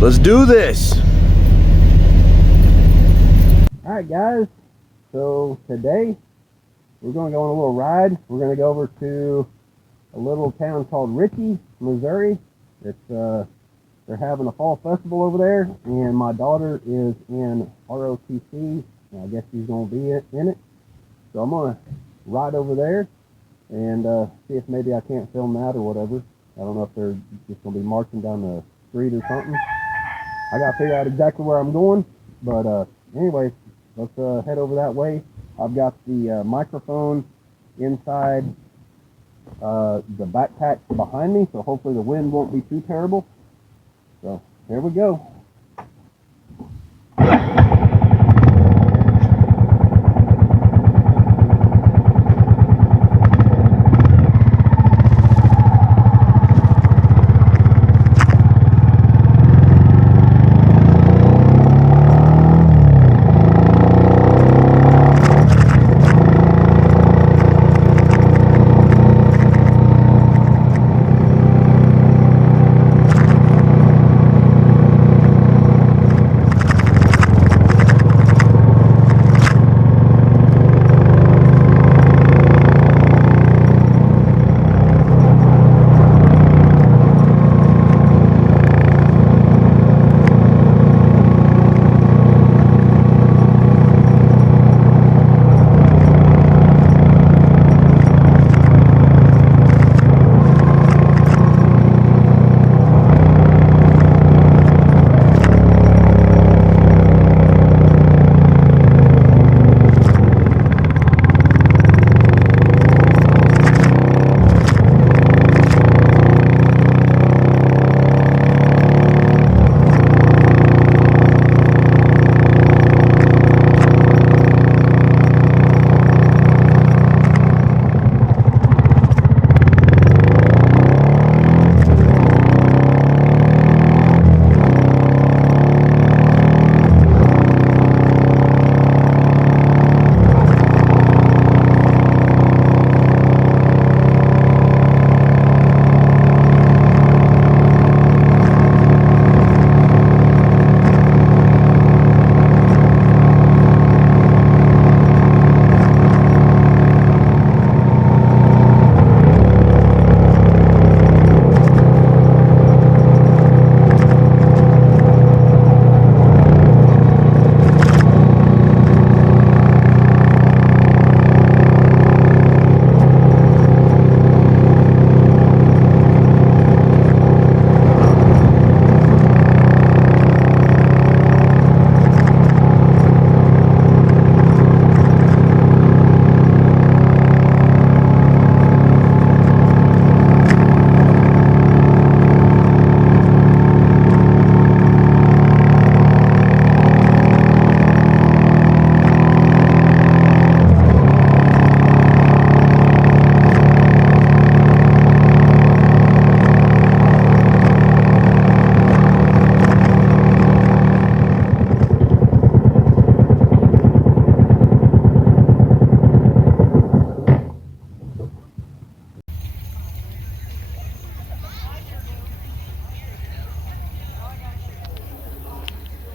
Let's do this. All right, guys. So today we're going to go on a little ride. We're going to go over to a little town called Ritchie, Missouri. It's they're having a fall festival over there, and my daughter is in ROTC. And I guess she's going to be in it. So I'm going to ride over there and see if maybe I can't film that or whatever. I don't know if they're just going to be marching down the street or something. I got to figure out exactly where I'm going. But anyway, let's head over that way. I've got the microphone inside the backpack behind me, so hopefully the wind won't be too terrible. So here we go.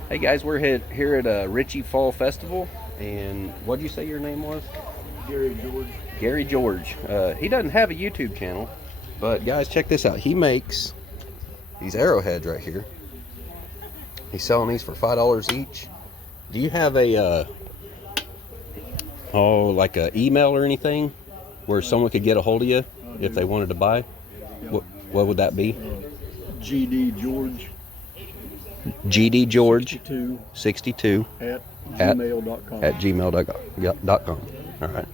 Hey guys, we're here at Ritchie Fall Festival, and what did you say your name was? Gary George. Gary George. He doesn't have a YouTube channel, but guys, check this out. He makes these arrowheads right here. He's selling these for $5 each. Do you have a like a email or anything where someone could get a hold of you if they wanted to buy? What would that be? GD George. GD George 62 at gmail.com. At gmail.com. All right.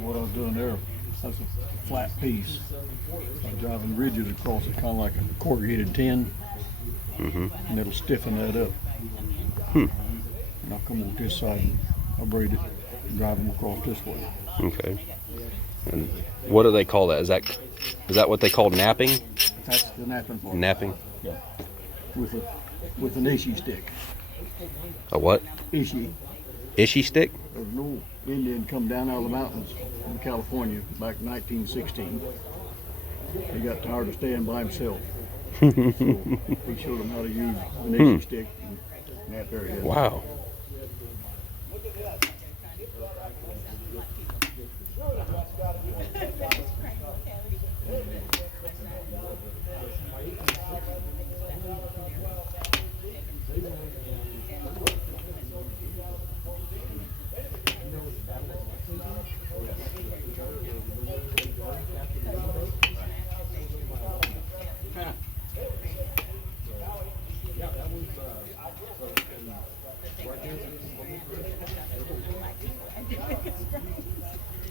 What I was doing there, that's a flat piece. I'm driving rigid across it, kind of like a corrugated tin, and it'll stiffen that up. And I'll come over this side and I'll braid it. drive them across this way. Okay. And what do they call that? Is that what they call napping? That's the napping part. Napping? Yeah. With an ishi stick. A what? Ishi. Ishi stick? There's an old Indian come down out of the mountains in California back in 1916. He got tired of staying by himself. So he showed them how to use an ishi stick and nap their heads. Wow.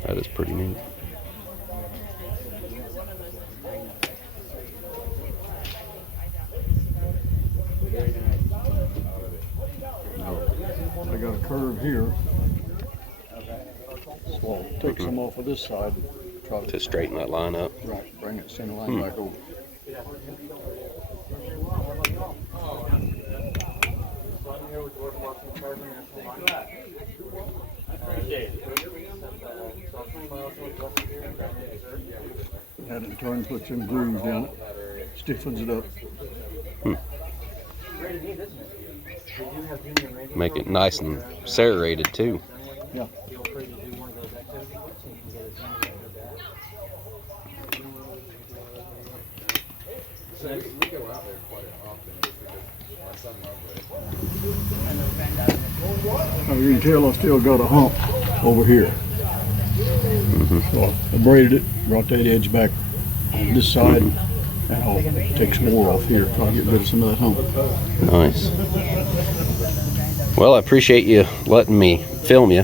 That is pretty neat. I got a curve here. So I'll take some off of this side and try To straighten that line up. right, bring that center line back over. Had it turned, put some grooves down it, stiffens it up. Make it nice and serrated too. Yeah. Now you can tell I still got a hump over here. So I braided it, brought that edge back on this side, and I'll take some more off here, try to get rid of some of that hump. Nice. Well, I appreciate you letting me film you.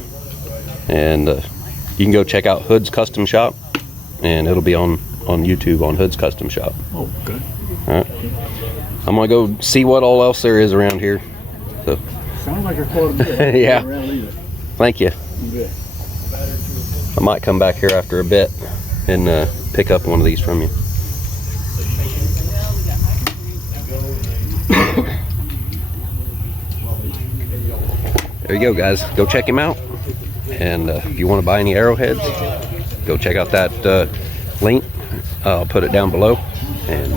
And you can go check out Hood's Custom Shop. And it'll be on YouTube on Hood's Custom Shop. Oh, okay. All right. I'm going to go see what all else there is around here. So, Sounds like a quite a bit. Yeah. Around either. thank you. You bet. I might come back here after a bit and pick up one of these from you. There you go, guys. Go check him out. And if you want to buy any arrowheads, go check out that link. I'll put it down below, and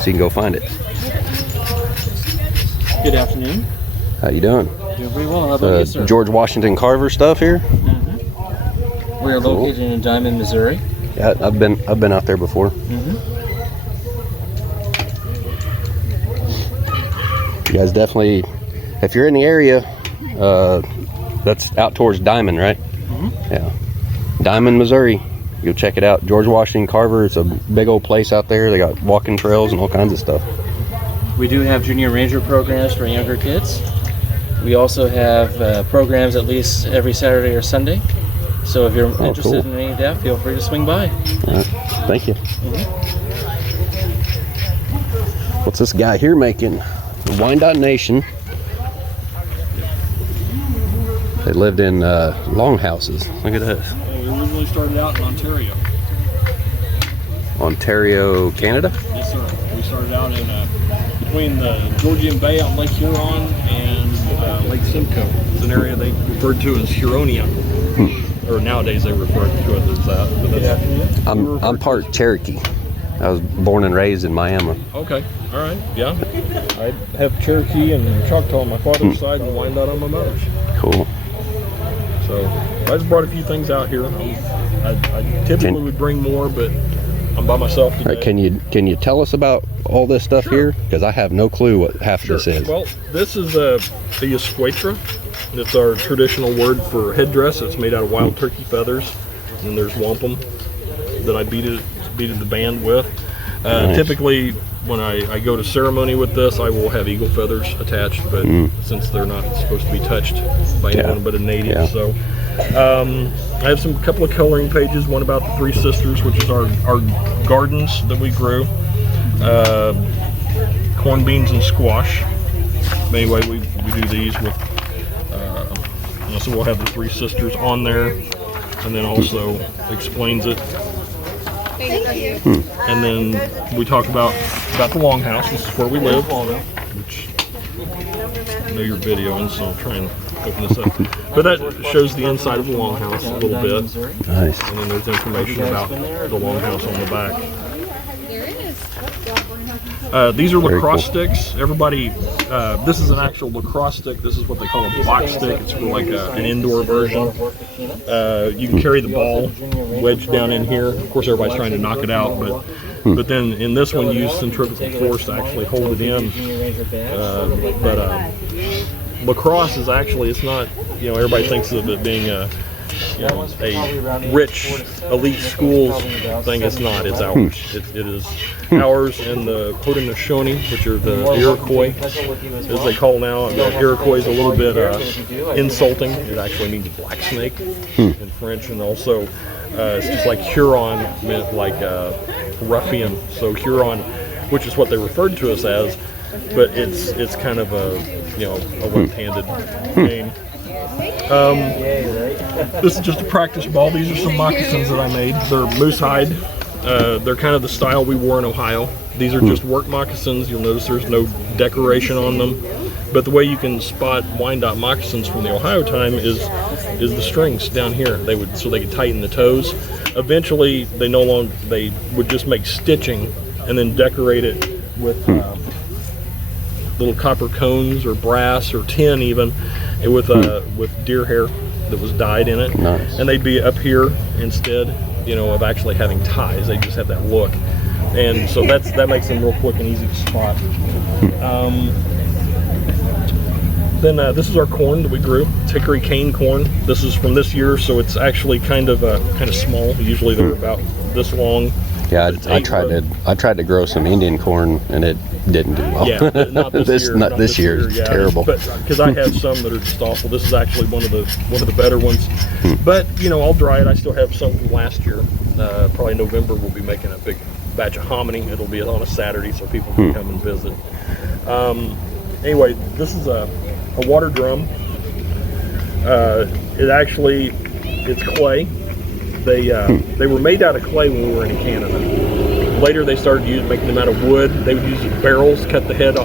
so you can go find it. Good afternoon. How you doing? Doing pretty well. How about you, sir? George Washington Carver stuff here. We are located in Diamond, Missouri. Yeah, I've been out there before. You guys definitely, if you're in the area, that's out towards Diamond, right? Yeah, Diamond, Missouri. Go check it out. George Washington Carver. It's a big old place out there. They got walking trails and all kinds of stuff. We do have junior ranger programs for younger kids. We also have programs at least every Saturday or Sunday. So if you're interested in any of that, feel free to swing by. All right. Thank you. What's this guy here making? The Wyandotte Nation. They lived in longhouses. Look at this. We originally started out in Ontario. Ontario, Canada? Yes, sir. We started out in between the Georgian Bay on Lake Huron and Lake Simcoe. It's an area they referred to as Huronia. Or nowadays they refer to it as that. But that's, I'm part Cherokee. I was born and raised in Miami. okay, all right, yeah. I have Cherokee and Choctaw on my father's side and Wyandotte on my mother's. Cool. So I just brought a few things out here. I typically would bring more, but I'm by myself today. All right, can you tell us about all this stuff here? Because I have no clue what half of this is. Well, this is the esquetra. It's our traditional word for headdress. It's made out of wild turkey feathers. And then there's wampum that I beaded the band with. Nice. Typically, when I go to ceremony with this, I will have eagle feathers attached, but since they're not supposed to be touched by anyone but a native, so I have a couple of coloring pages. One about the Three Sisters, which is our gardens that we grew, corn, beans, and squash. Anyway, we do these with So we'll have the three sisters on there, and then also explains it. And then we talk about the longhouse. This is where we live. Which I know you're videoing, so I'll try and open this up. But that shows the inside of the longhouse a little bit. Nice. And then there's information about the longhouse on the back. These are lacrosse sticks. Everybody, this is an actual lacrosse stick. This is what they call a box stick. It's for like an indoor version. You can carry the ball wedged down in here. Of course, everybody's trying to knock it out, but then in this one, you use centrifugal force to actually hold it in. Lacrosse is actually, it's not, everybody thinks of it being a rich elite schools thing. It's not. It's ours. It is ours and the Haudenosaunee, which are the Iroquois, as they call now. The Iroquois is a little bit insulting. It actually means black snake in French, and also it's just like Huron meant like ruffian. So Huron, which is what they referred to us as, but it's kind of a left-handed name. This is just a practice ball. These are some moccasins that I made. They're moose hide. They're kind of the style we wore in Ohio. These are just work moccasins. You'll notice there's no decoration on them. But the way you can spot Wyandotte moccasins from the Ohio time is the strings down here. So they could tighten the toes. Eventually, they would just make stitching and then decorate it with little copper cones or brass or tin even, with deer hair that was dyed in it. Nice. And they'd be up here instead, of actually having ties. They just have that look, and so that makes them real quick and easy to spot. Then this is our corn that we grew. It's hickory cane corn. This is from this year, so it's actually kind of small. Usually they're about this long. Yeah, I tried to grow some Indian corn, and it didn't do well. Yeah, not this year. Not this year. It's terrible. But because I have some that are just awful. This is actually one of the better ones. But I'll dry it. I still have some from last year. Probably November we'll be making a big batch of hominy. It'll be on a Saturday, so people can come and visit. Anyway, this is a water drum. It's clay. They were made out of clay when we were in Canada. Later they started making them out of wood. They would use barrels, cut the end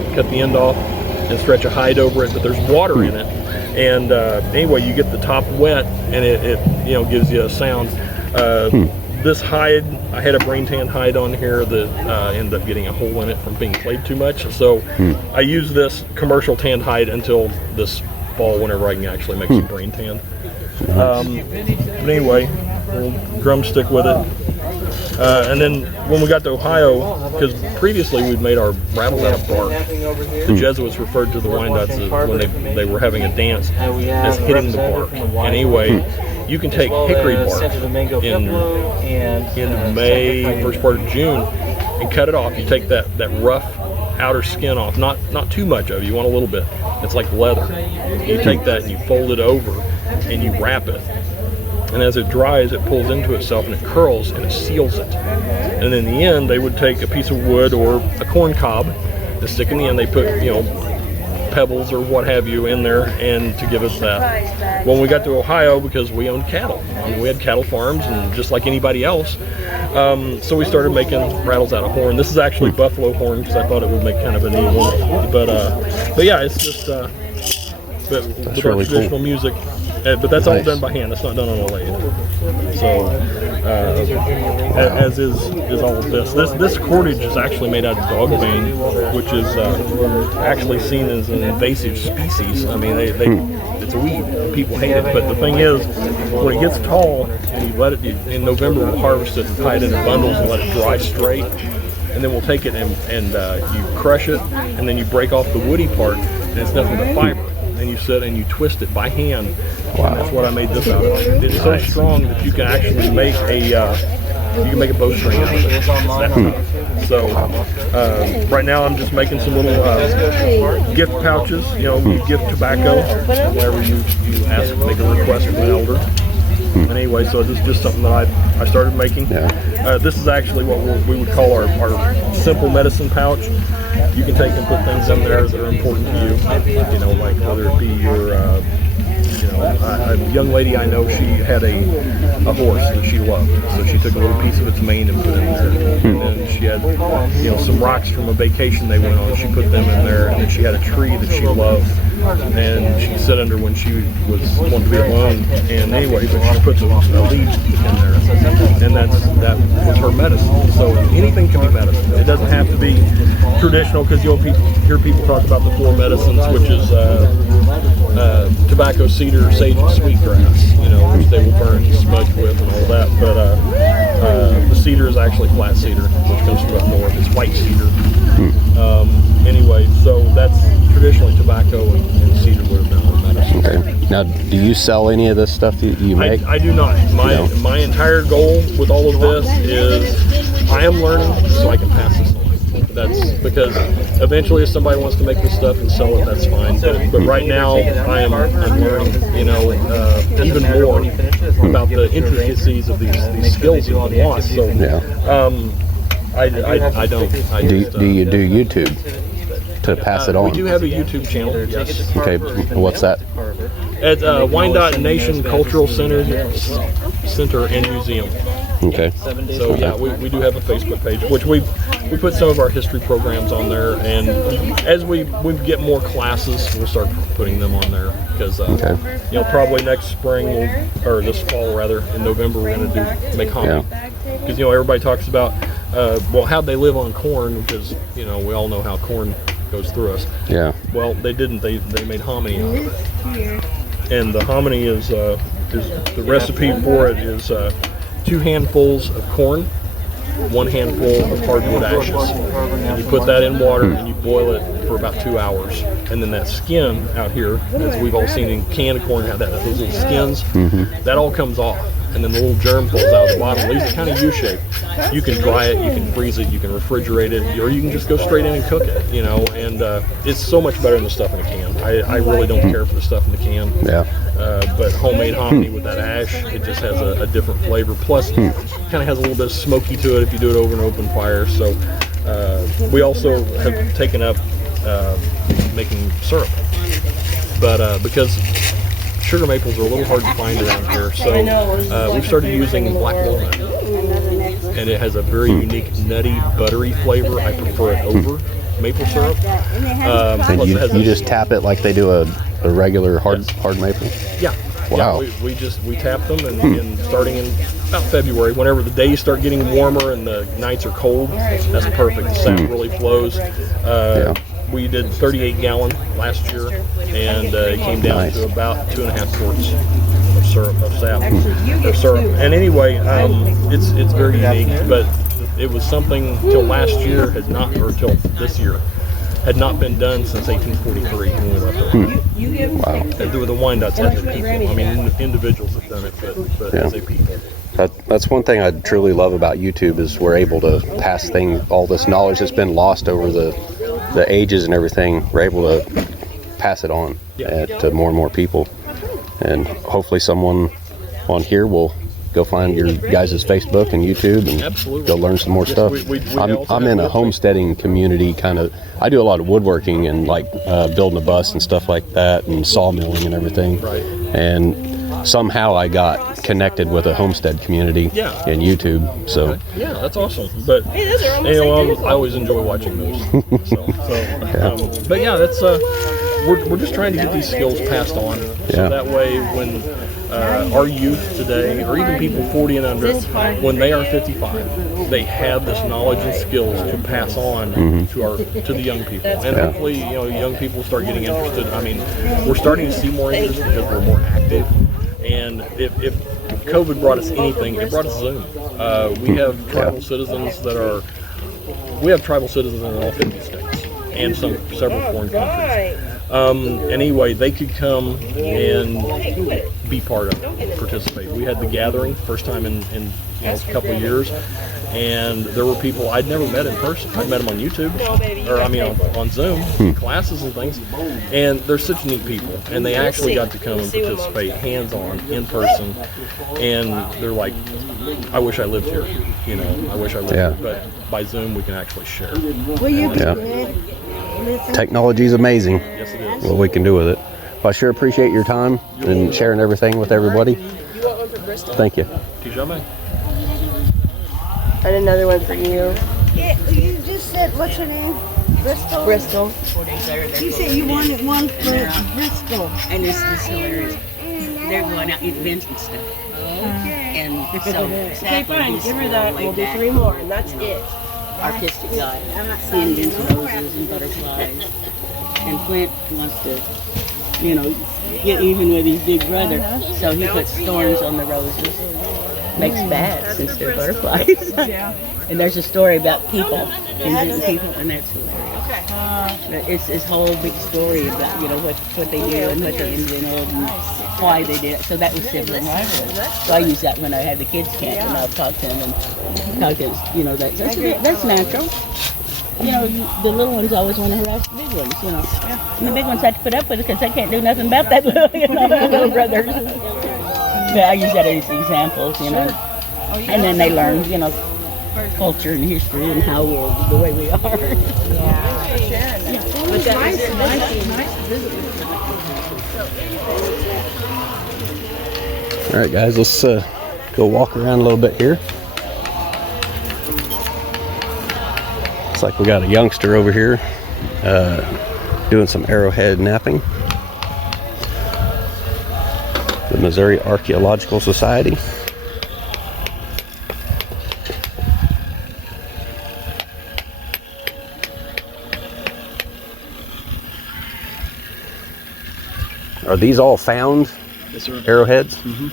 off, and stretch a hide over it. But there's water in it, and anyway, you get the top wet, and it gives you a sound. This hide, I had a brain tan hide on here that ended up getting a hole in it from being played too much. So I use this commercial tanned hide until this fall, whenever I can actually make some brain tan. But anyway, we'll drumstick with it. And then when we got to Ohio, because previously we'd made our rattles out of bark. The Jesuits referred to the Wyandottes as when they were having a dance as hitting the bark. And anyway, you can take hickory bark in May, first part of June, and cut it off. You take that rough outer skin off, not too much of it. You want a little bit. It's like leather. You take that and you fold it over and you wrap it. And as it dries, it pulls into itself and it curls and it seals it. And in the end, they would take a piece of wood or a corn cob and stick in the end. They put, pebbles or what have you in there, and to give us that. When we got to Ohio, because we owned cattle, we had cattle farms, and just like anybody else, so we started making rattles out of horn. This is actually buffalo horn because I thought it would make kind of a neat one. But yeah, it's just with our really traditional cool music. But that's all done by hand. It's not done on a lathe. So, as is all of this. This cordage is actually made out of dogbane, which is actually seen as an invasive species. I mean, it's a weed. People hate it. But the thing is, when it gets tall, and you let it in November, we'll harvest it and tie it into bundles and let it dry straight. And then we'll take it and you crush it, and then you break off the woody part, and it's nothing but fiber. And you sit and you twist it by hand. Wow. And that's what I made this out of. It's so strong that you can actually make a bowstring out of it. So right now I'm just making some little gift pouches. You gift tobacco whenever you ask, make a request from an elder. And anyway, so this is just something that I started making. This is actually what we would call our simple medicine pouch. You can take and put things in there that are important to you. Like whether it be your a young lady I know, she had a horse that she loved, so she took a little piece of its mane and put it in there. And then she had, some rocks from a vacation they went on. She put them in there, and then she had a tree that she loved, and she sat under when she was wanting to be alone. And anyway, but she put a leaf in there, and that was her medicine. So anything can be medicine. It doesn't have to be traditional, because you'll hear people talk about the four medicines, which is tobacco, cedar, sage, and sweetgrass, which they will burn and smudge with and all that. But the cedar is actually flat cedar, which comes from up north. It's white cedar. Anyway, so that's traditionally tobacco and cedar would have been our medicine. Okay. Now, do you sell any of this stuff that you make? I do not. My entire goal with all of this is I am learning so I can pass this on. That's because eventually if somebody wants to make this stuff and sell it, that's fine. But right now I'm learning, even more about the intricacies of these skills that you want. So I don't. Do you do YouTube to pass it on? We do have a YouTube channel. Yes. Okay. What's that? At Wyandotte Nation Cultural Center and Museum. Okay. So yeah, we do have a Facebook page, which we put some of our history programs on there, and as we get more classes, we'll start putting them on there, because probably next spring or this fall rather, in November, we're going to make hominy, because everybody talks about how'd they live on corn, because we all know how corn goes through us. Yeah. Well, they didn't. They made hominy out of it, and the hominy is the recipe for it is 2 handfuls of corn, 1 handful of hardwood ashes. And you put that in water and you boil it for about 2 hours. And then that skin out here, as we've all seen in canned corn, have those little skins, that all comes off. And then the little germ falls out of the bottom, leaves it kind of U-shaped. You can dry it, you can freeze it, you can refrigerate it, or you can just go straight in and cook it, and it's so much better than the stuff in a can. I really don't care for the stuff in the can. Yeah. But homemade hominy with that ash, it just has a different flavor. Plus, it kind of has a little bit of smoky to it if you do it over an open fire. So we also have taken up making syrup, but because sugar maples are a little hard to find around here, so we've started using black walnut, and it has a very unique nutty, buttery flavor. I prefer it over maple syrup. And you just tap it like they do a regular hard maple? Yeah. Wow. Yeah, we tap them, and starting in about February, whenever the days start getting warmer and the nights are cold, that's perfect. The sap really flows. We did 38-gallon last year, and it came down to about 2.5 quarts of sap. And anyway, it's very unique, but it was something till last year till this year had not been done since 1843 when we left Ohio. Wow. The Wyandottes as a people. I mean, individuals have done it, but as a people. That's one thing I truly love about YouTube, is we're able to pass all this knowledge that's been lost over the ages and everything. We're able to pass it on to more and more people, and hopefully someone on here will go find your guys' Facebook and YouTube and go learn some more stuff. I'm in a homesteading community kind of. I do a lot of woodworking and like building a bus and stuff like that, and sawmilling and everything. Right. And somehow I got connected with a homestead community in YouTube. So yeah, that's awesome. But I always enjoy watching those. But yeah, that's we're just trying to get these skills passed on, so that way when our youth today, or even people 40 and under, when they are 55, they have this knowledge and skills to pass on to the young people, and hopefully young people start getting interested. I mean, we're starting to see more interest because we're more active. And if COVID brought us anything, it brought us Zoom. We have tribal citizens we have tribal citizens in all 50 states and several foreign countries. Anyway, they could come and be part of it, participate. We had the gathering, first time in a couple of years, and there were people I'd never met in person. I'd met them on YouTube, on Zoom, classes and things, and they're such neat people, and they actually got to come and participate hands-on, in person, and they're like, I wish I lived here, I wish I lived here, but by Zoom we can actually share. Technology is amazing. Yes, it is. What we can do with it. Well, I sure appreciate your time and sharing everything with everybody. You want one for Crystal? Thank you. And another one for you. Yeah, you just said, what's her name? Bristol? Bristol. You said you wanted one for Bristol. And it's just hilarious. They're going out inventing stuff. And so Okay, fine. Give her that. We'll do 3 more, and that's it. artistic guy. He invents roses and butterflies. And Clint wants to, you know, get even with his big brother. So he puts thorns on the roses. Makes bats since they're butterflies. And there's a story about people, inventing people, and that's hilarious. It's this whole big story about, you know, what they do and what they invented and why they did it. So that was sibling rivalry. So I use that when I had the kids camp, and I'll talk to them and talk to, you know, that's natural. You know, the little ones always want to harass the big ones, you know. And the big ones have to put up with it because they can't do nothing about that little, you know, little brothers. But I use that as examples, you know. And then they learn, you know, culture and history and how we're the way we are. But that was nice to visit with you. All right, guys, let's go walk around a little bit here. Looks like we got a youngster over here doing some arrowhead napping. The Missouri Archaeological Society. Are these all found Yes, sir. arrowheads? Mhm.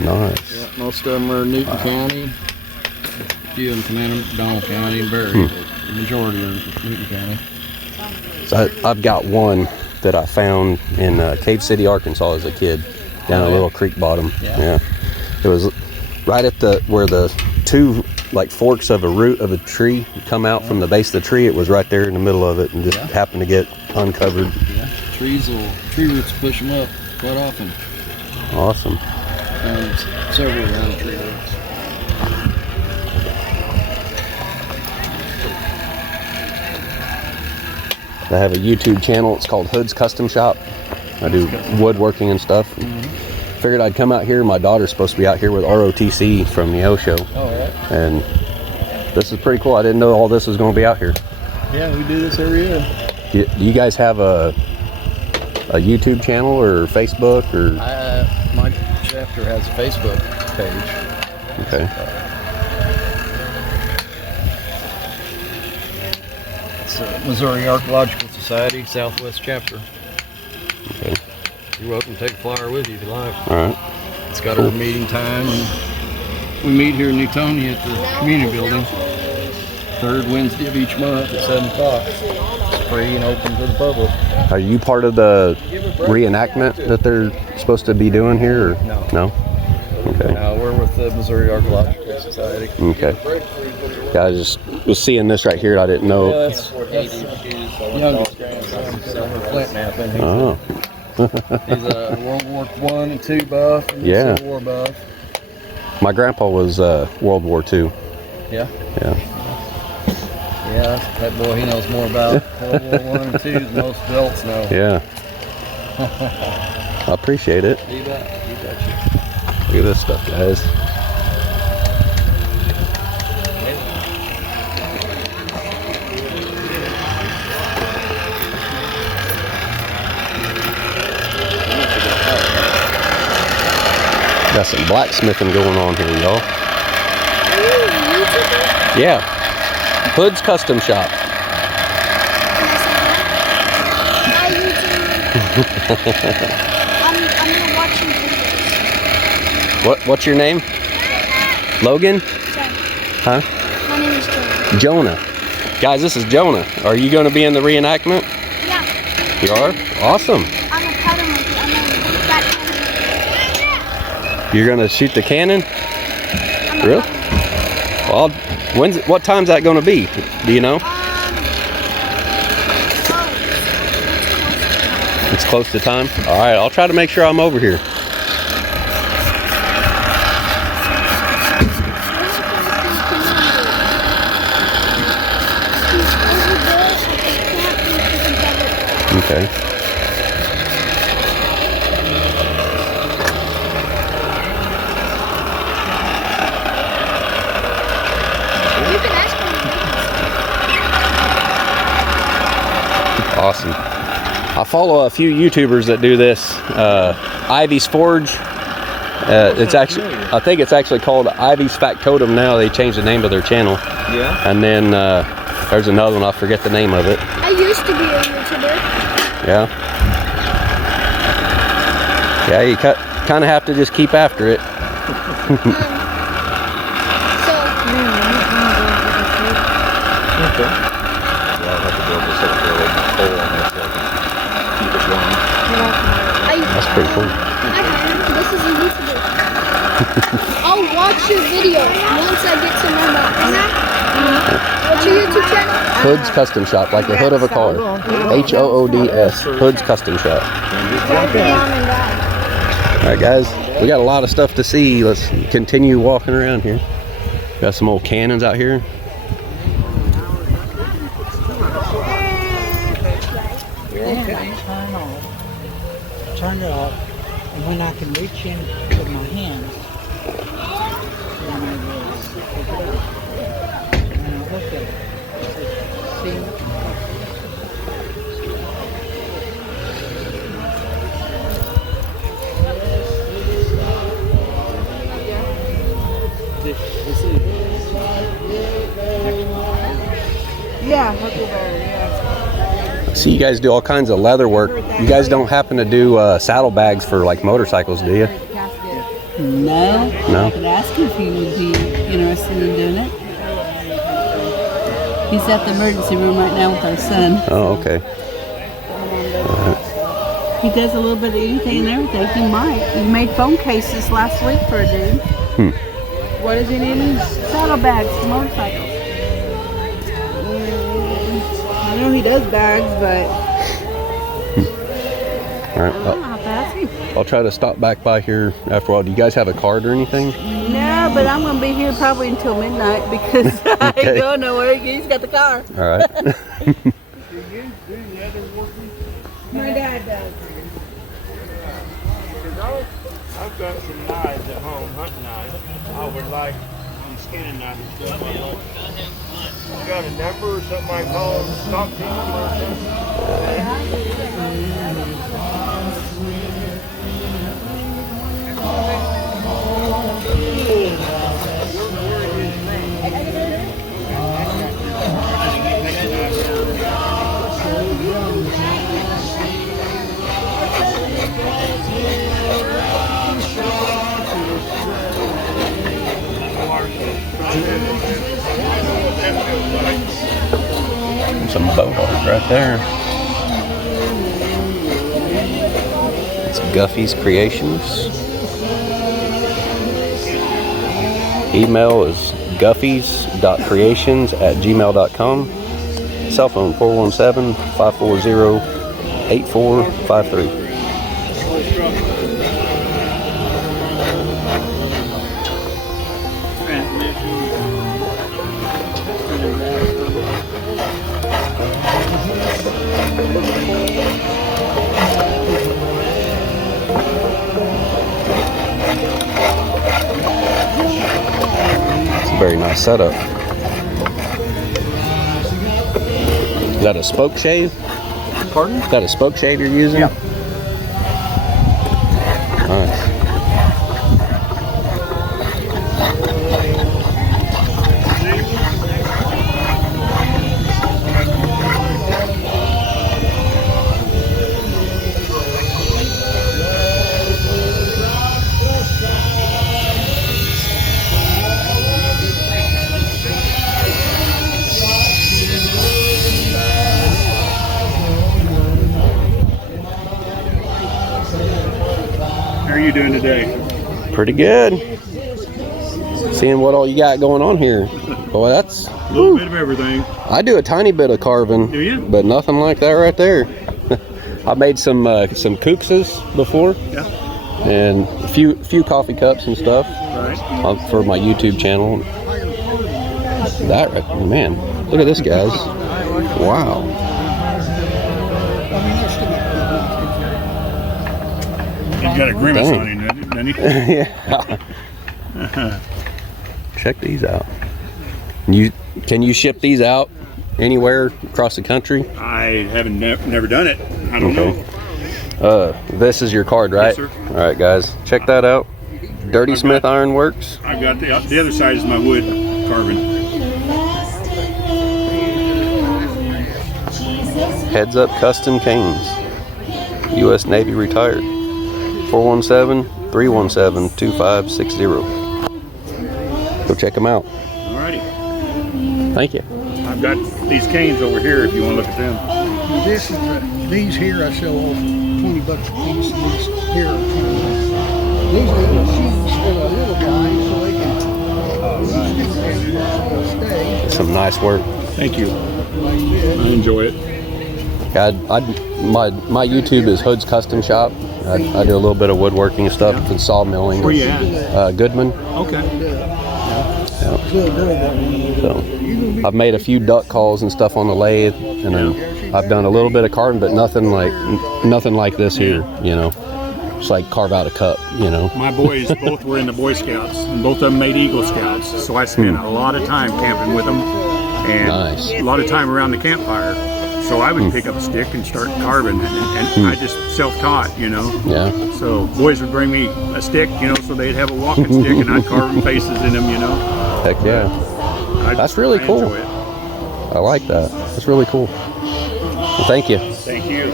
Nice. Yeah, most of them are in Newton County. A few of them come in McDonald County and Berry, but the majority are Newton County. So I've got one that I found in Cave City, Arkansas as a kid, down a little creek bottom. Yeah. It was right at where the two like forks of a root of a tree come out from the base of the tree. It was right there in the middle of it and just happened to get uncovered. Yeah, tree roots push them up quite often. Awesome. Several around tree roots. I have a YouTube channel. It's called Hood's Custom Shop. I do woodworking and stuff. Figured I'd come out here. My daughter's supposed to be out here with ROTC from the O Show. Oh, yeah. And this is pretty cool. I didn't know all this was going to be out here. Yeah, we do this every year. Do you guys have a YouTube channel or Facebook or? My chapter has a Facebook page. Okay. It's Missouri Archaeological Society, Southwest Chapter. Okay. You're welcome to take a flyer with you if you like. All right. It's got our meeting time, and we meet here in Newtonia at the community building, third Wednesday of each month at 7 o'clock. It's free and open to the public. Are you part of the reenactment that they're supposed to be doing here? Or? No. Okay. No, we're with the Missouri Archaeological Society. Okay. Yeah, I just was seeing this right here. I didn't know. Yeah, that's youngest grandson, Clint Nappin. Oh. He's a World War I and II buff, and Yeah. Civil War buff. My grandpa was World War II. Yeah. Yeah. Yeah, that boy, he knows more about World War I and II than most adults know. Yeah. I appreciate it. You bet. You bet you. Look at this stuff, guys. Got some blacksmithing going on here, y'all. Yeah. Hood's Custom Shop. I'm gonna watch you videos. What's your name? Logan? Huh? My name is Jordan. Jonah. Guys, this is Jonah. Are you going to be in the reenactment? Yeah, You are? Awesome. I'm a pattern monkey. I'm a back cannon. You're going to shoot the cannon? I'm a Really? pattern Well, what time's that going to be? Do you know? It's close to time? All right, I'll try to make sure I'm over here. Okay. awesome. I follow a few YouTubers that do this. Ivy's Forge. It's actually, I think it's actually called Ivy's Factotum now. They changed the name of their channel. Yeah. And then there's another one, I forget the name of it. I used to be a YouTuber. Yeah. Yeah, you kind of have to just keep after it. That's pretty cool. This is a YouTuber. I'll watch your video once I get some more money. What's your YouTube channel? Hood's Custom Shop, like the hood of a car. H-O-O-D-S. Hood's Custom Shop. Alright guys, we got a lot of stuff to see. Let's continue walking around here. Got some old cannons out here. Turn it off, and when I can reach in with my hands, then I will pick it up. And I'll look at it. See? Yeah, Huckleberry, yeah. See, you guys do all kinds of leather work. You guys don't happen to do saddlebags for like motorcycles, do you? No. No? I could ask him if he would be interested in doing it. He's at the emergency room right now with our son. Oh, okay. He does a little bit of anything and everything. He might. He made phone cases last week for a dude. What is he needing? Saddlebags for motorcycles. I know he does bags, but All right. I'll have to ask him. I'll try to stop back by here after a while. Do you guys have a card or anything? No, but I'm going to be here probably until midnight because I ain't going nowhere. He's got the car. All right. my dad does. I've got some knives at home, hunting knives. I would like some skinning knives and stuff. You got a number or something I call them, stock team or Some bow holes right there. It's Guffey's Creations. Email is guffeys.creations@gmail.com. Cell phone 417-540-8453. Very nice setup. Is that a spoke shave? Pardon? Is that a spoke shave you're using? Yeah. Nice. How are you doing today? Pretty good. Seeing what all you got going on here. Boy, that's... A little bit of everything. I do a tiny bit of carving. Do you? But nothing like that right there. I made some kooksas before. Yeah. And a few coffee cups and stuff. Right. For my YouTube channel. That, man, look at this, guys. Wow. He's got a grimace Dang. on him, doesn't he? Yeah. Check these out. Can you ship these out anywhere across the country? I haven't never done it. I don't know. This is your card, right? Yes, sir. All right, guys, check that out. Dirty Smith Iron Works. I've got the other side is my wood carving. Heads Up Custom Canes. U.S. Navy retired. 417-317-2560. Go check them out. Alrighty. Thank you. I've got these canes over here if you want to look at them. This is these here I sell off $20 a piece. These here are $20. These are the sheets for the little guys so they can stay. Some nice work. Thank you. I enjoy it. My YouTube is Hood's Custom Shop. I do a little bit of woodworking and stuff and sawmilling. Where you at? Goodman. Okay. So I've made a few duck calls and stuff on the lathe, and then I've done a little bit of carving, but nothing like this here. You know, just like carve out a cup. You know. My boys both were in the Boy Scouts, and both of them made Eagle Scouts. So I spent a lot of time camping with them, and a lot of time around the campfire. So I would pick up a stick and start carving, and I just self-taught, you know. Yeah. So boys would bring me a stick, you know, so they'd have a walking stick, and I'd carve them faces in them, you know. Heck yeah. That's really cool. Enjoy it. I like that. That's really cool. Well, thank you. Thank you.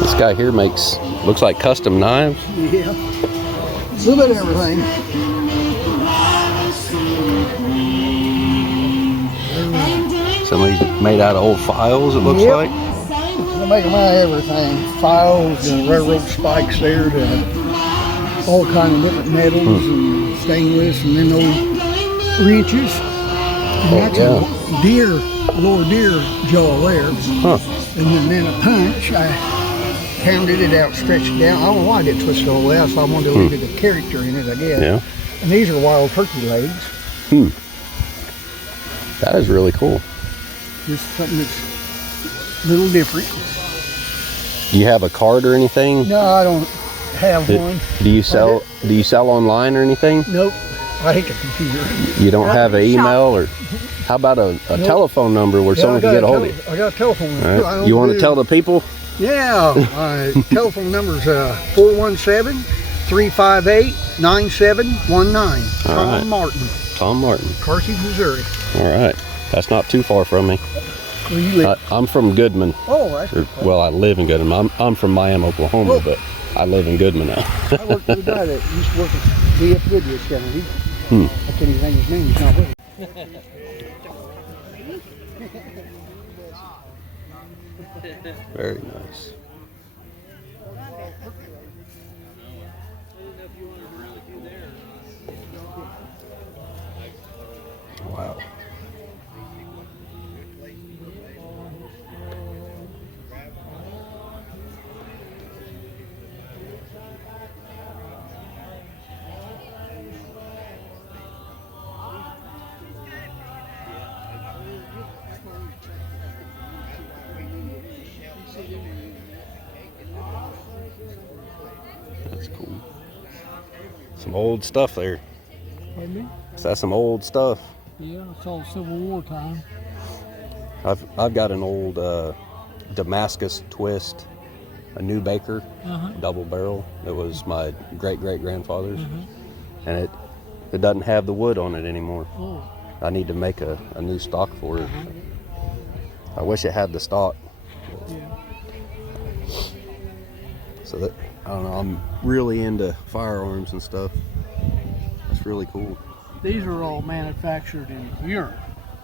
This guy here looks like custom knives. Yeah. A little bit of everything. Some of these made out of old files, it looks like. They make them out of everything. Files, the railroad spikes there, all kind of different metals and stainless, and then those wrenches. And that's a lower deer jaw there. And then a punch, I pounded it out, stretched it down. I don't know why I did twist it all out, so I wanted to leave it a character in it, I guess. Yeah. And these are wild turkey legs. That is really cool. Just something that's a little different. Do you have a card or anything? No, I don't have one. Do you sell online or anything? Nope. I hate the computer. You don't have an email, or how about a telephone number where someone can get a hold of you? I got a telephone number. All right. You want to tell the people? Yeah. My telephone number is 417-358-9719. Tom Martin. Tom Martin. Carthage, Missouri. All right. That's not too far from me. Where you live? I'm from Goodman. Oh, that's okay. Well, I live in Goodman. I'm from Miami, Oklahoma, but I live in Goodman now. I worked with a guy that used to work at DF Goodyear Channel. I can't even think his name. He's not with me. Very nice. Wow. That's cool. Some old stuff there. Pardon me? Is that some old stuff? Yeah, it's all Civil War time. I've got an old Damascus twist, a New Baker, double barrel. It was my great-great-grandfather's, and it doesn't have the wood on it anymore. Oh. I need to make a new stock for it. I wish it had the stock. So that, I don't know, I'm really into firearms and stuff. That's really cool. These are all manufactured in Europe.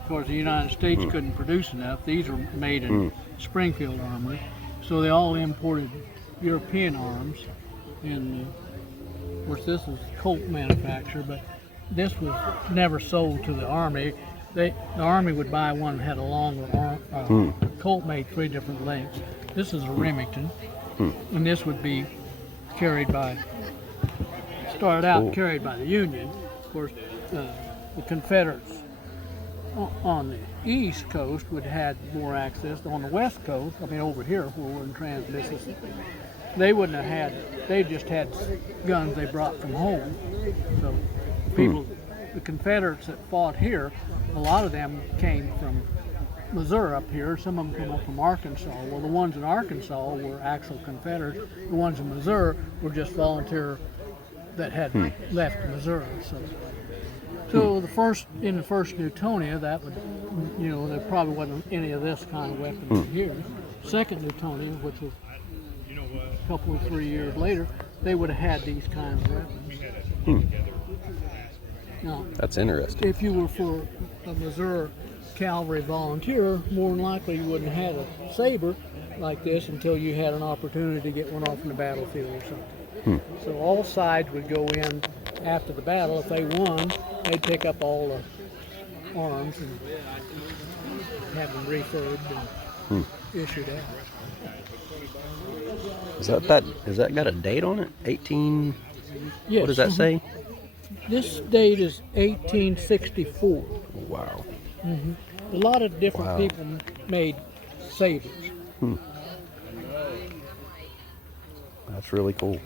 Of course, the United States couldn't produce enough. These are made in Springfield Armory. So they all imported European arms. And of course, this is Colt manufacturer, but this was never sold to the Army. The Army would buy one that had a longer arm. Colt made 3 different lengths. This is a Remington, and this would be carried by, started out carried by the Union. Of course, the Confederates on the East Coast would have had more access. On the West Coast, I mean over here where we're in Trans-Mississippi, they wouldn't have had, they just had guns they brought from home. So people the Confederates that fought here, a lot of them came from Missouri up here. Some of them came up from Arkansas. Well, the ones in Arkansas were actual Confederates. The ones in Missouri were just volunteer that had left Missouri. So in the first Newtonia, that would, you know, there probably wasn't any of this kind of weapons here. Second Newtonia, which was a couple or 3 years later, they would have had these kinds of weapons. Now, that's interesting. if you were for a Missouri cavalry volunteer, more than likely you wouldn't have had a saber like this until you had an opportunity to get one off in the battlefield or something. So all sides would go in after the battle. If they won, they'd pick up all the arms and have them refurbed and issued out. Is that got a date on it? 18? Yes. What does that say? This date is 1864. Wow. A lot of different people made sabers. That's really cool.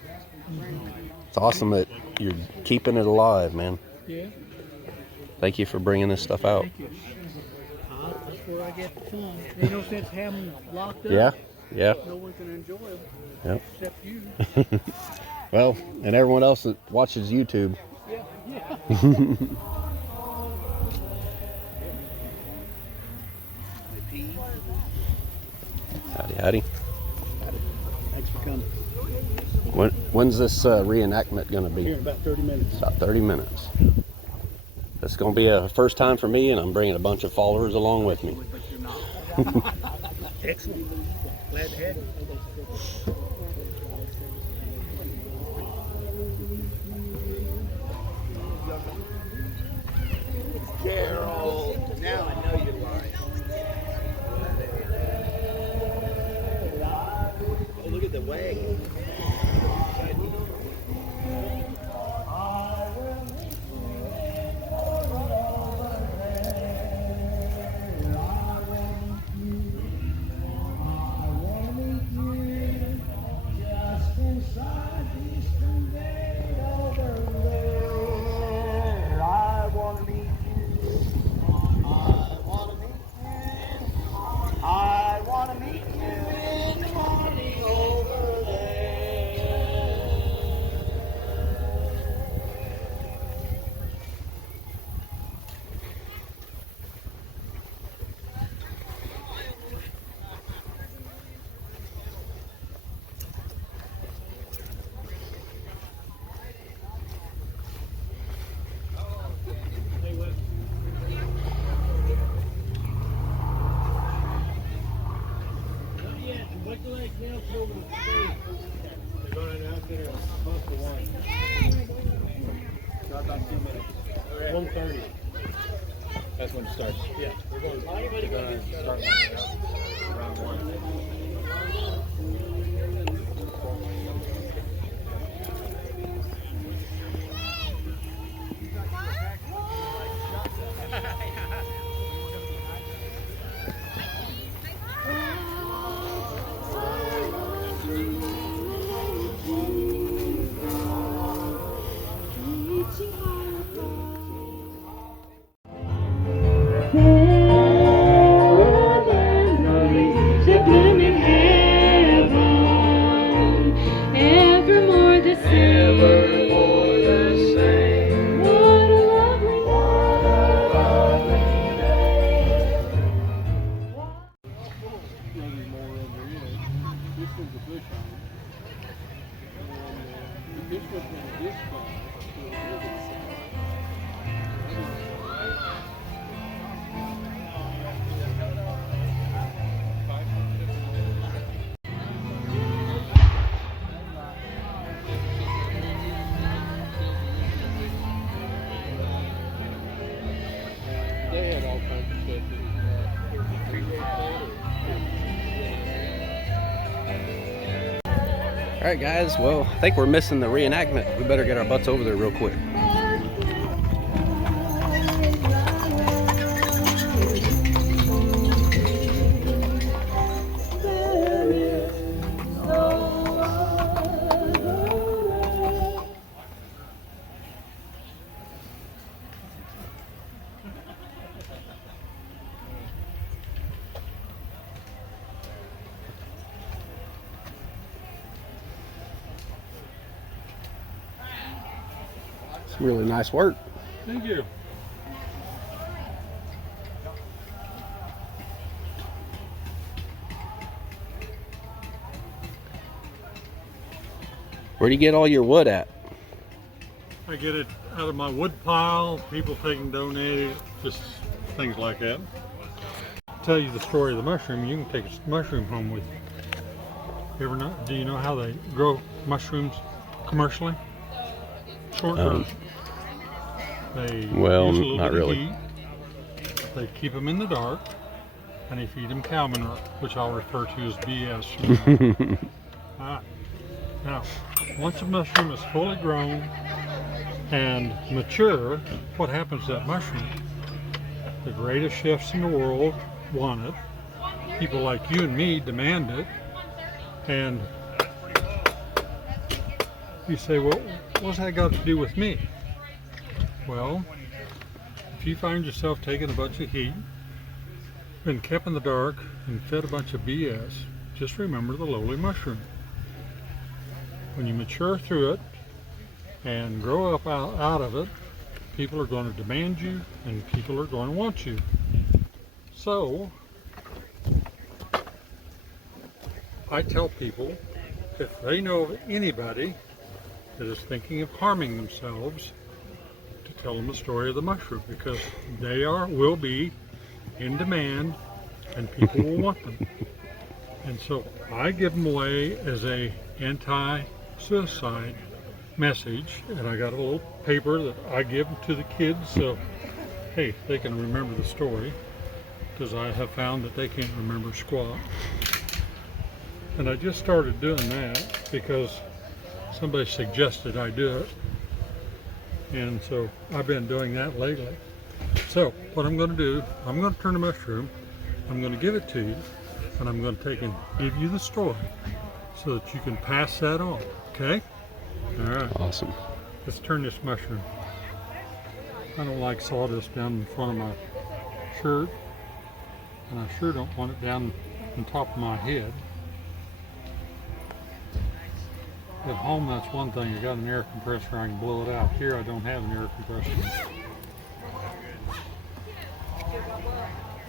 It's awesome that you're keeping it alive, man. Yeah. Thank you for bringing this stuff out. Thank you. That's where I get the fun. Ain't no sense having them locked up. Yeah. No one can enjoy them. Yep. Except you. Well, and everyone else that watches YouTube. Yeah. Howdy. Thanks for coming. When's this reenactment going to be? Here in about 30 minutes. About 30 minutes. It's going to be a first time for me, and I'm bringing a bunch of followers along with me. Excellent. Glad to have you. Gerald, now I know you're lying. Oh, look at the wagon. That's when it starts. Yeah. We're going to start around 1. All right, guys. Well, I think we're missing the reenactment. We better get our butts over there real quick. It's really nice work. Thank you. Where do you get all your wood at? I get it out of my wood pile. People taking donated, just things like that. Tell you the story of the mushroom. You can take a mushroom home with you. You ever know? Do you know how they grow mushrooms commercially? Short version. They Well, use a little not bit of really. heat. They keep them in the dark, and they feed them cow manure, which I'll refer to as BS. Alright. Now, once a mushroom is fully grown and mature, what happens to that mushroom? The greatest chefs in the world want it. People like you and me demand it. And you say, well, what's that got to do with me? Well, if you find yourself taking a bunch of heat, been kept in the dark, and fed a bunch of BS, just remember the lowly mushroom. When you mature through it and grow up out of it, people are going to demand you and people are going to want you. So, I tell people, if they know of anybody that is thinking of harming themselves, to tell them the story of the mushroom, because they will be in demand and people will want them. And so I give them away as a anti-suicide message, and I got a little paper that I give to the kids so, hey, they can remember the story, because I have found that they can't remember squat. And I just started doing that because somebody suggested I do it, and so I've been doing that lately. So what I'm going to do, I'm going to turn a mushroom, I'm going to give it to you, and I'm going to take and give you the story so that you can pass that on, okay? All right. Awesome. Let's turn this mushroom. I don't like sawdust down in front of my shirt, and I sure don't want it down on top of my head. At home, that's one thing. I got an air compressor, I can blow it out. Here, I don't have an air compressor.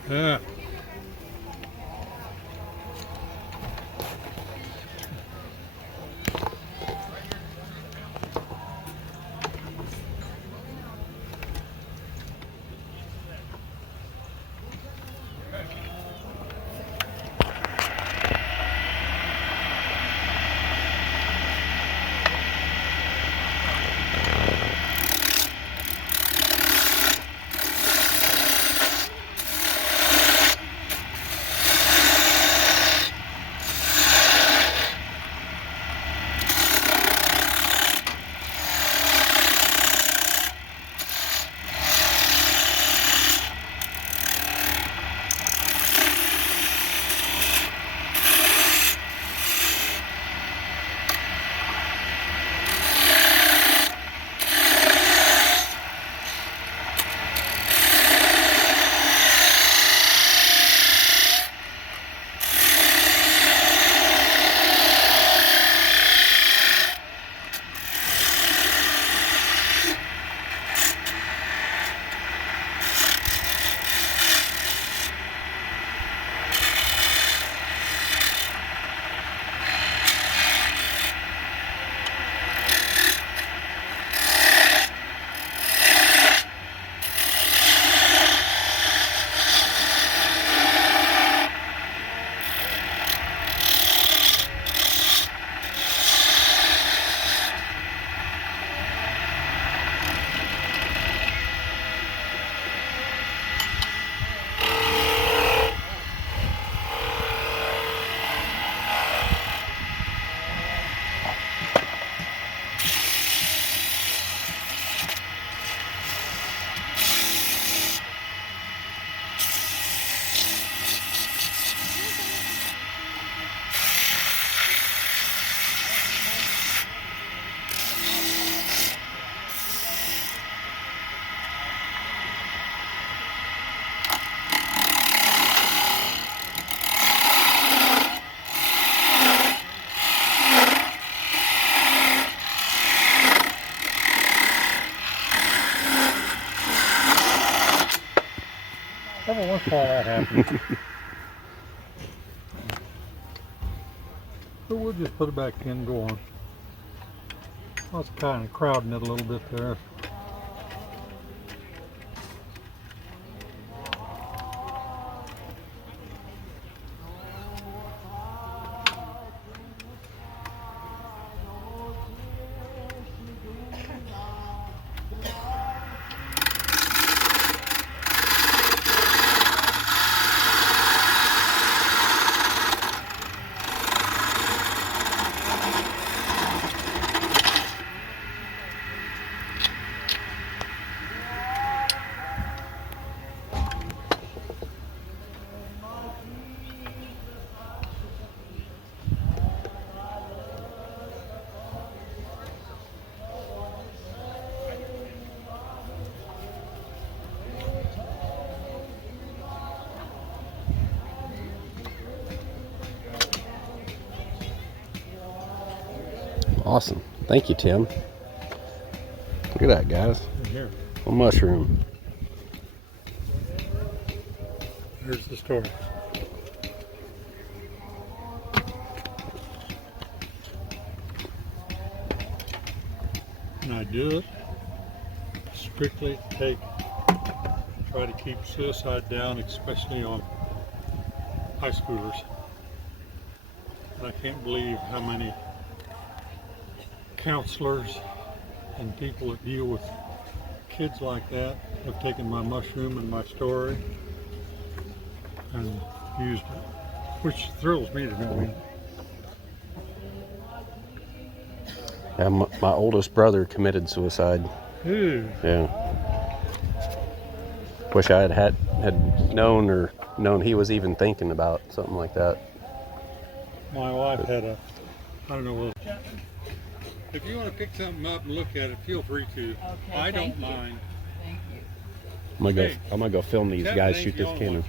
Yeah. I saw that happen. So we'll just put it back in and go on. I was kind of crowding it a little bit there. Awesome. Thank you, Tim. Look at that, guys. Here. A mushroom. Here's the story. And I do it strictly to try to keep suicide down, especially on high schoolers. And I can't believe how many counselors and people that deal with kids like that have taken my mushroom and my story and used it, which thrills me to no end. Yeah, my oldest brother committed suicide. Ew. Yeah. Wish I had known he was even thinking about something like that. My wife had I don't know. If you want to pick something up and look at it, feel free to. Okay, I don't mind. Thank you. I'm gonna go film these guys shoot this cannon.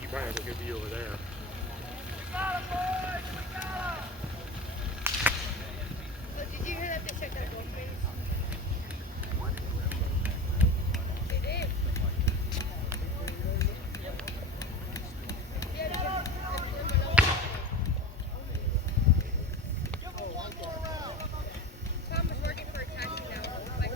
You probably have a good view over there. Did you hear that they shut down both things? They did. Tom was working for a taxi now. Like,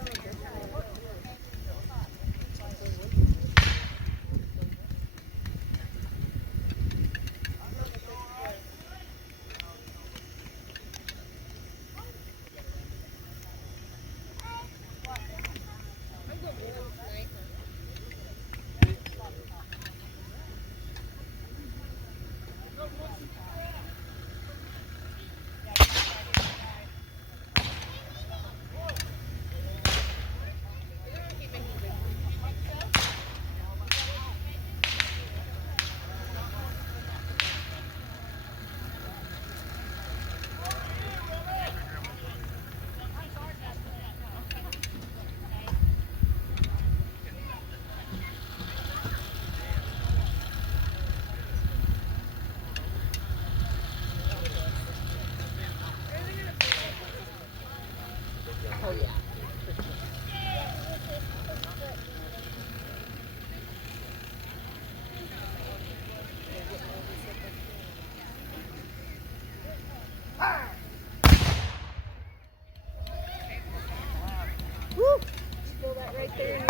right there.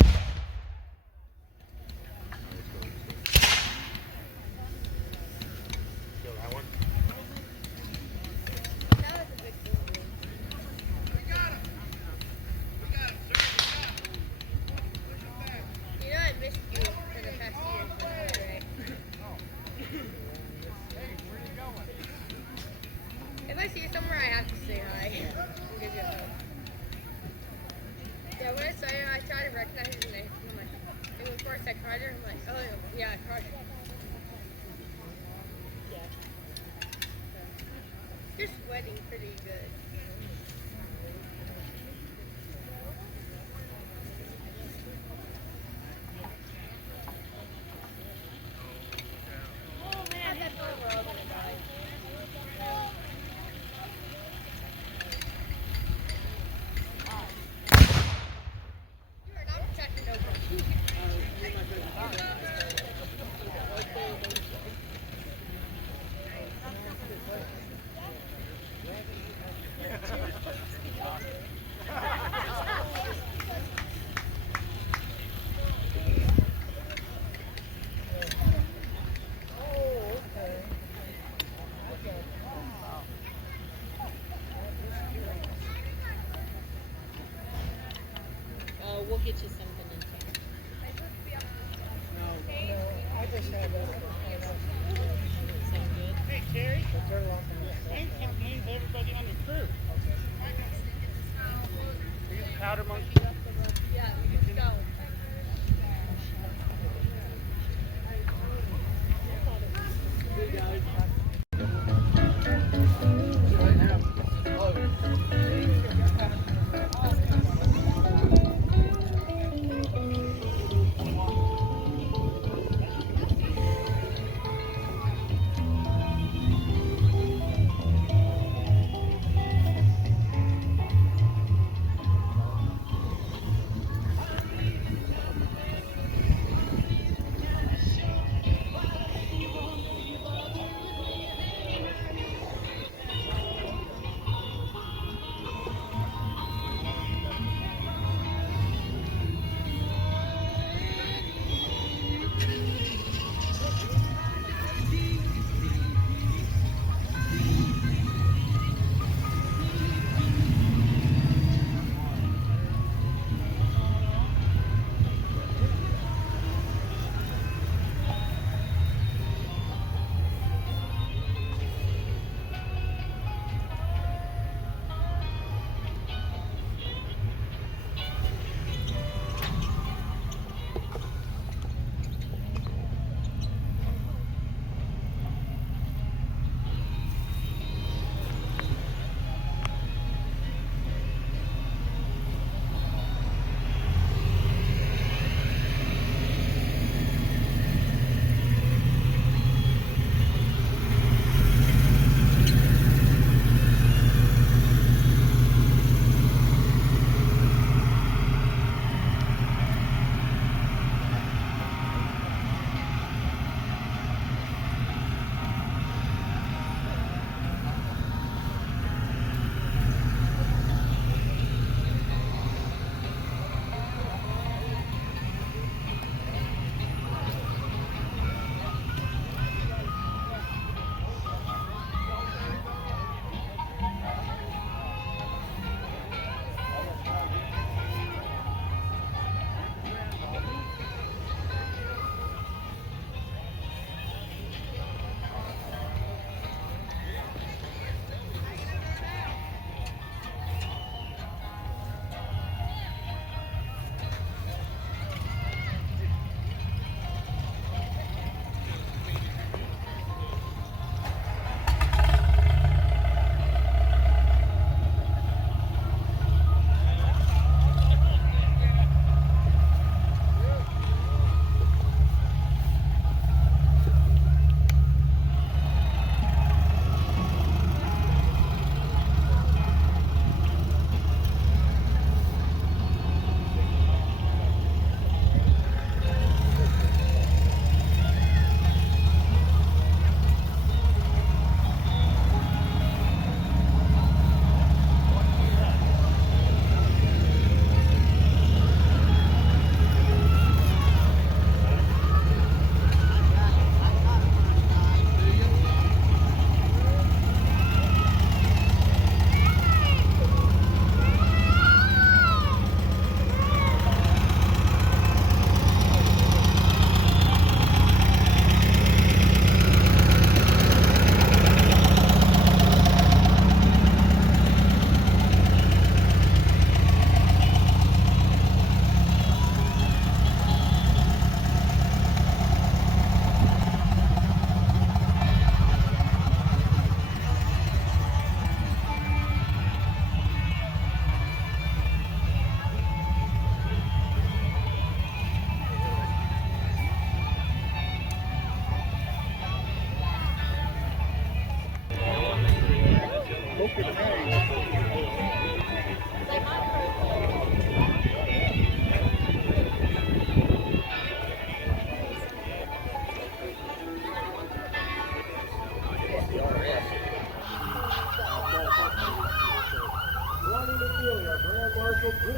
If I see you somewhere, I have to say hi. I'll give you a hug. Yeah, when I saw you, I tried to recognize your name. I'm like, and of course I Carter. I'm like, oh yeah, Carter. Yeah. You're sweating pretty good. Oh man, that's where we're all gonna die. We'll get you something in town. No, I just had that. Sound good? Hey, Terry. Hey, name everybody on the crew. Are you the powder monkey? Yeah, let's go. Hey, guys.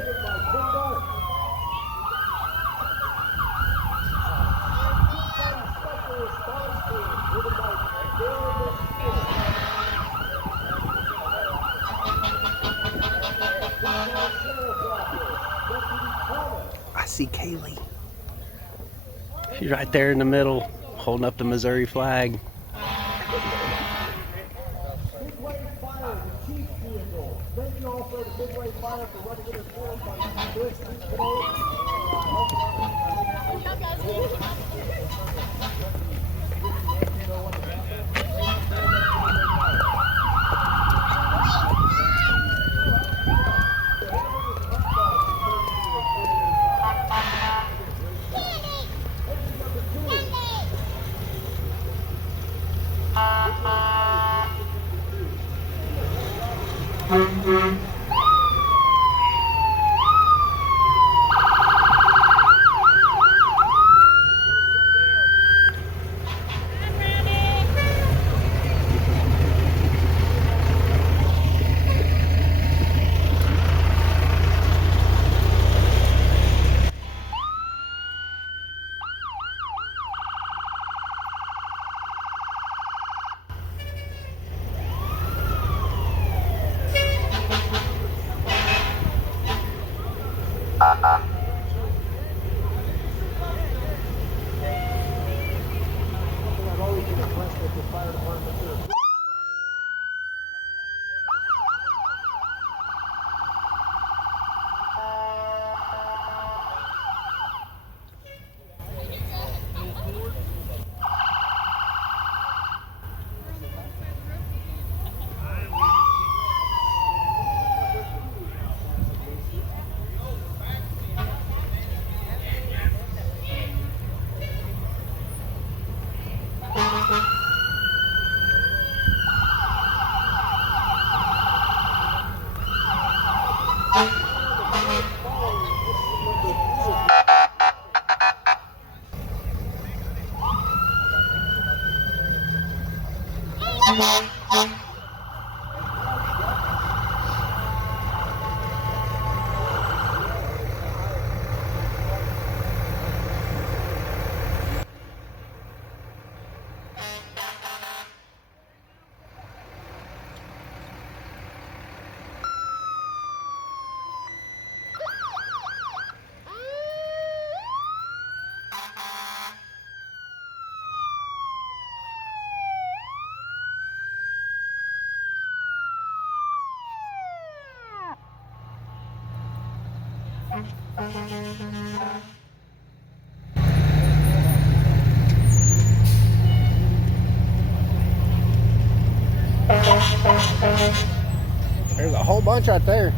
I see Kaylee. She's right there in the middle, holding up the Missouri flag. There's a whole bunch right there.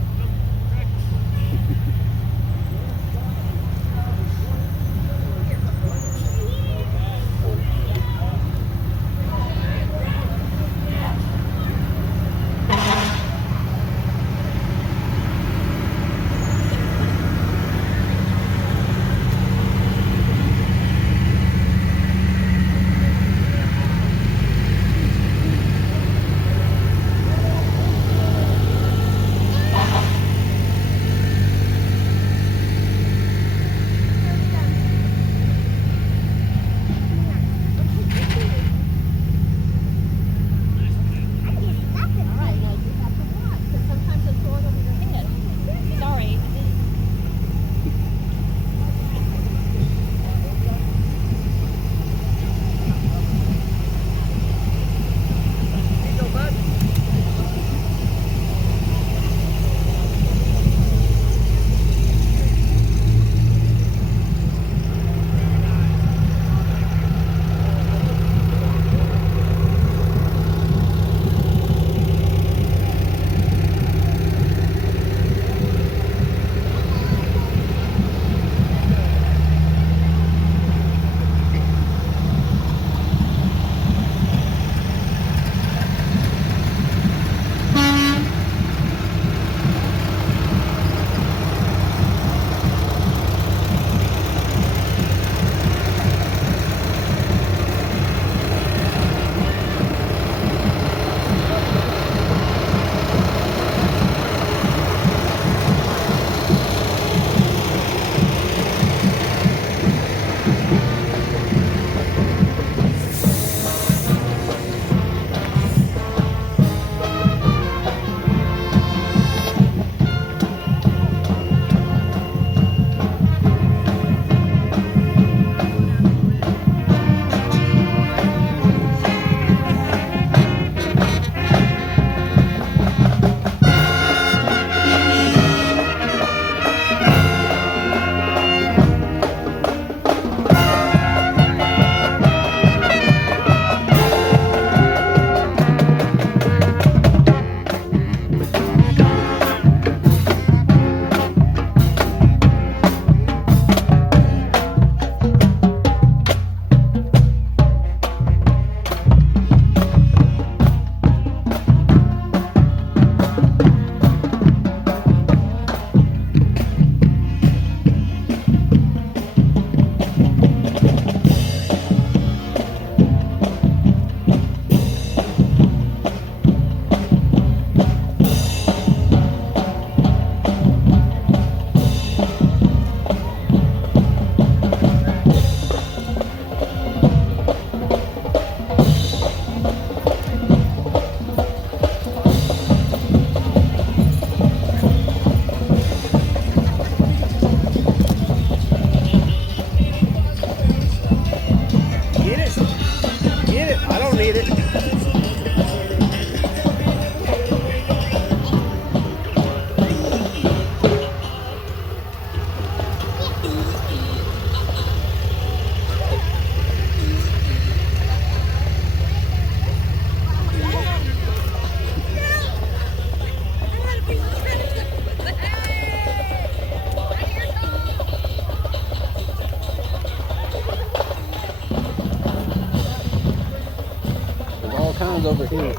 one's over here.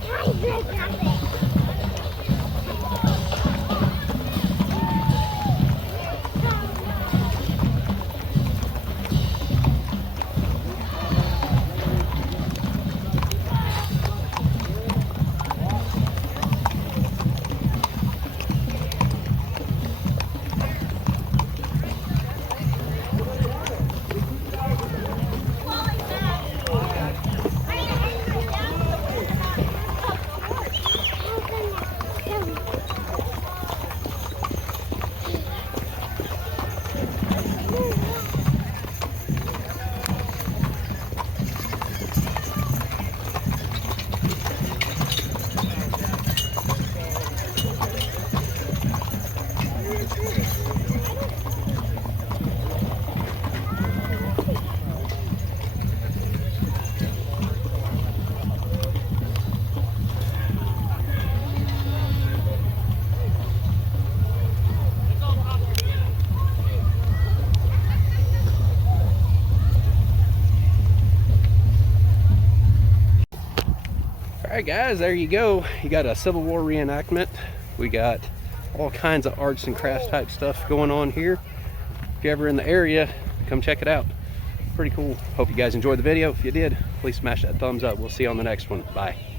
Alright guys, there you go. You got a Civil War reenactment. We got all kinds of arts and crafts type stuff going on here. If you're ever in the area, come check it out. Pretty cool. Hope you guys enjoyed the video. If you did, please smash that thumbs up. We'll see you on the next one. Bye.